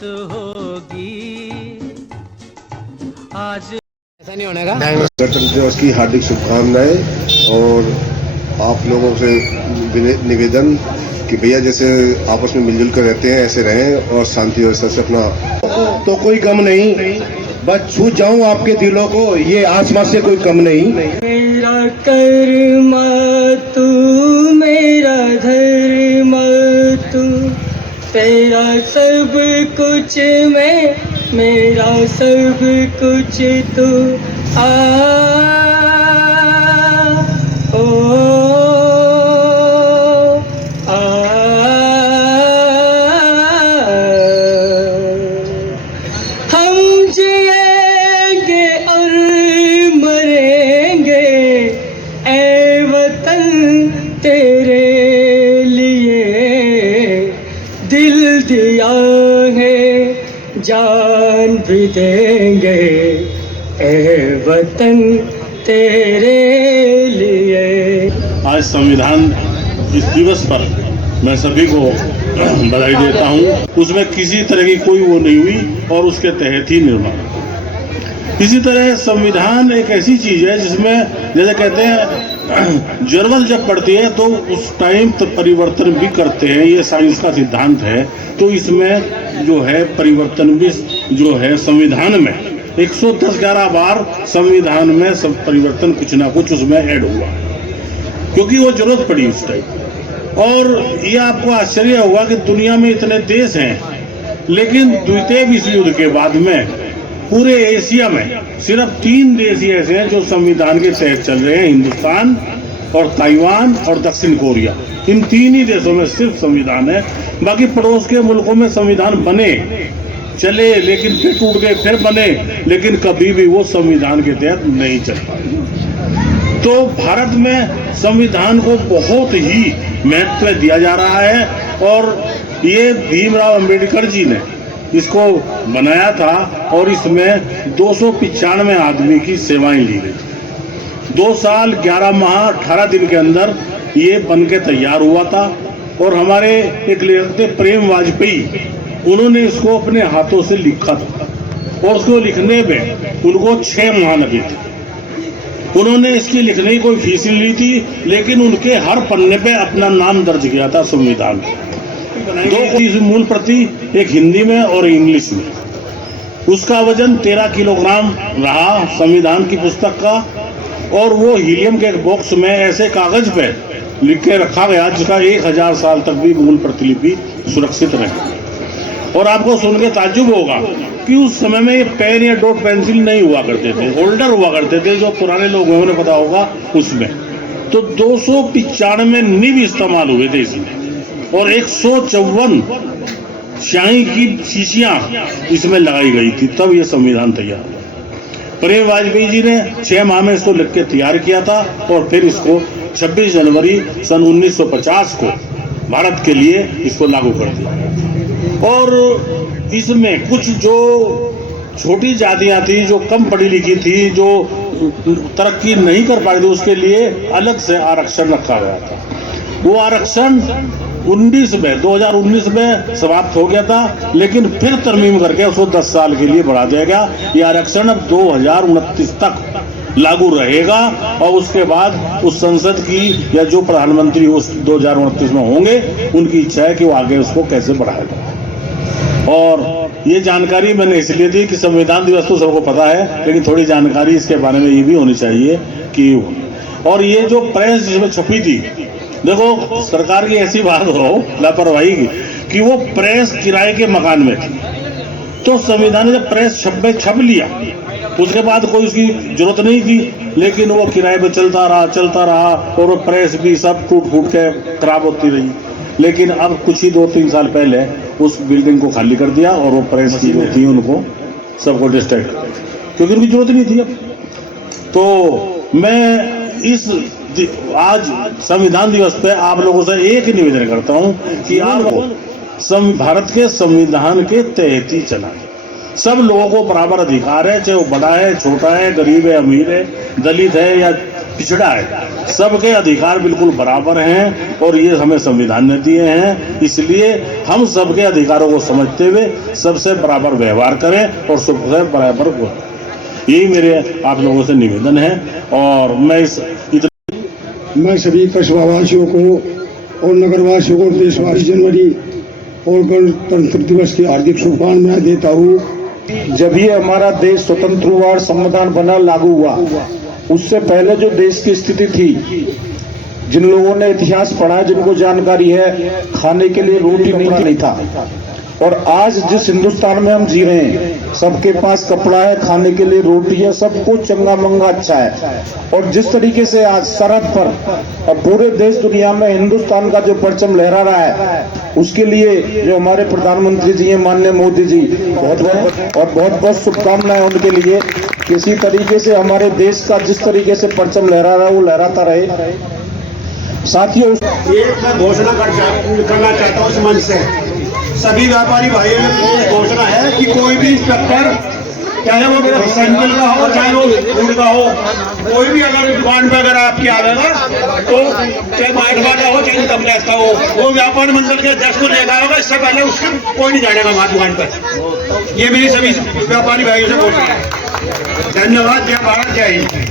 बात होगी आज। ऐसा नहीं होने का। गणतंत्र दिवस की हार्दिक शुभकामनाएं और आप लोगों से निवेदन कि भैया जैसे आपस में मिलजुल कर रहते हैं ऐसे रहें और शांति व्यवस्था से अपना तो कोई कम नहीं, बस छू जाऊं आपके दिलों को, ये आसमान से कोई कम नहीं। मेरा कर्म तू, मेरा धर्म तू, तेरा सब कुछ मैं, मेरा सब कुछ तू। हम जिएंगे और मरेंगे ऐ वतन तेरे लिए, दिल दिया है जान भी देंगे ऐ वतन तेरे लिए। आज संविधान इस दिवस पर मैं सभी को बधाई देता हूँ। उसमें किसी तरह की कोई वो नहीं हुई और उसके तहत ही निर्माण। इसी तरह संविधान एक ऐसी चीज है जिसमें जैसे कहते हैं जरूरत जब पड़ती है तो उस टाइम तो परिवर्तन भी करते हैं, ये साइंस का सिद्धांत है। तो इसमें जो है परिवर्तन भी जो है संविधान में 110-11 बार संविधान में सब परिवर्तन कुछ ना कुछ उसमें ऐड हुआ क्योंकि वो जरूरत पड़ी उस टाइम। और ये आपको आश्चर्य होगा कि दुनिया में इतने देश हैं लेकिन द्वितीय विश्व युद्ध के बाद में पूरे एशिया में सिर्फ 3 देश ही ऐसे हैं जो संविधान के तहत चल रहे हैं, हिंदुस्तान और ताइवान और दक्षिण कोरिया। इन 3 ही देशों में सिर्फ संविधान है। बाकी पड़ोस के मुल्कों में संविधान बने चले लेकिन फिर टूट गए, फिर बने लेकिन कभी भी वो संविधान के तहत नहीं चल पाए। तो भारत में संविधान को बहुत ही महत्व दिया जा रहा है और ये भीमराव अंबेडकर जी ने इसको बनाया था और इसमें 295 आदमी की सेवाएं ली गई। 2 साल 11 माह 18 दिन के अंदर ये बन के तैयार हुआ था। और हमारे एक लेखक थे प्रेम वाजपेयी, उन्होंने इसको अपने हाथों से लिखा था और उसको लिखने में उनको 6 माह लगे थे। उन्होंने इसकी लिखने की कोई फीस नहीं ली थी लेकिन उनके हर पन्ने पे अपना नाम दर्ज किया था संविधान। 2 मूल प्रति, एक हिंदी में और इंग्लिश में। उसका वजन 13 किलोग्राम रहा संविधान की पुस्तक का और वो हीलियम के एक बॉक्स में ऐसे कागज पे लिख के रखा गया जिसका 1000 साल तक भी मूल प्रतिलिपि सुरक्षित रहे। और आपको सुन के ताज्जुब होगा कि उस समय में ये पेन या डॉट पेंसिल नहीं हुआ करते थे, होल्डर हुआ करते थे जो पुराने लोग हैं उन्हें पता होगा उसमें। तो 295 निब इस्तेमाल हुए थे इसमें और 154 स्याही की शीशियां इसमें लगाई गई थी, तब ये संविधान तैयार हुआ। प्रेम वाजपेयी जी ने 6 माह में इसको लिख के तैयार किया था और फिर इसको 26 जनवरी सन 1950 को भारत के लिए इसको लागू कर दिया। और इसमें कुछ जो छोटी जातियां थी, जो कम पढ़ी लिखी थी, जो तरक्की नहीं कर पाई थी, उसके लिए अलग से आरक्षण रखा गया था। वो आरक्षण 2019 में समाप्त हो गया था लेकिन फिर तरमीम करके उसको 10 साल के लिए बढ़ा दिया गया। ये आरक्षण अब 2029 तक लागू रहेगा और उसके बाद उस संसद की या जो प्रधानमंत्री उस 2029 में होंगे उनकी इच्छा है कि वो आगे उसको कैसे बढ़ाएगा। और ये जानकारी मैंने इसलिए दी कि संविधान दिवस तो सबको पता है लेकिन थोड़ी जानकारी इसके बारे में ये भी होनी चाहिए कि। और ये जो प्रेस जिसमें छपी थी, देखो सरकार की ऐसी बात हो लापरवाही की कि वो प्रेस किराए के मकान में थी। तो संविधान ने जब प्रेस छप लिया उसके बाद कोई उसकी जरूरत नहीं थी लेकिन वो किराए पे चलता रहा और वो प्रेस भी सब टूट फूट के खराब होती रही। लेकिन अब कुछ ही 2-3 साल पहले उस बिल्डिंग को खाली कर दिया और वो प्रेस की जो थी उनको सबको डिस्ट्रैक्ट कर दिया क्योंकि उनकी जरूरत नहीं थी अब। तो मैं इस आज संविधान दिवस पे आप लोगों से एक ही निवेदन करता हूं कि आप भारत के संविधान के तहत ही चलाएं। सब लोगों को बराबर अधिकार है, चाहे वो बड़ा है, छोटा है, गरीब है, अमीर है, दलित है या पिछड़ा है, सबके अधिकार बिल्कुल बराबर हैं और ये हमें संविधान ने दिए हैं। इसलिए हम सबके अधिकारों को समझते हुए सबसे बराबर व्यवहार करें और सबसे बराबर को, यही मेरे आप लोगों से निवेदन है। और मैं सभी कस्बावासियों को और नगरवासियों को देशवासी जनवरी और गणतंत्र दिवस की हार्दिक शुभकामनाएं देता हूँ। जब ये हमारा देश स्वतंत्र हुआ और संविधान बना लागू हुआ, उससे पहले जो देश की स्थिति थी, जिन लोगों ने इतिहास पढ़ा है, जिनको जानकारी है, खाने के लिए रोटी नहीं था। और आज जिस हिंदुस्तान में हम जी रहे हैं, सबके पास कपड़ा है, खाने के लिए रोटी है, सब कुछ चंगा मंगा अच्छा है। और जिस तरीके से आज सरहद पर और पूरे देश दुनिया में हिंदुस्तान का जो परचम लहरा रहा है, उसके लिए जो हमारे प्रधानमंत्री जी हैं माननीय मोदी जी, बहुत बहुत शुभकामनाएं उनके लिए। किसी तरीके से हमारे देश का जिस तरीके से परचम लहरा रहा है वो लहराता रहे। साथियों, एक मैं घोषणा करना चाहता हूँ इस मंच से, सभी व्यापारी भाइयों की घोषणा है कि कोई भी इंस्पेक्टर, चाहे वो मेरा सैंपल का हो, चाहे वो फूड का हो, कोई भी अगर दुकान पर अगर आपकी आवेगा तो चाहे माइट वाला हो, चाहे इनकम टैक्स का हो, वो व्यापार मंडल के अध्यक्ष को लेगा होगा। इससे पहले उसके कोई नहीं जाएगा वहां दुकान पर। ये मेरी सभी व्यापारी भाइयों से घोषणा है। धन्यवाद। जय भारत, जय हिंद।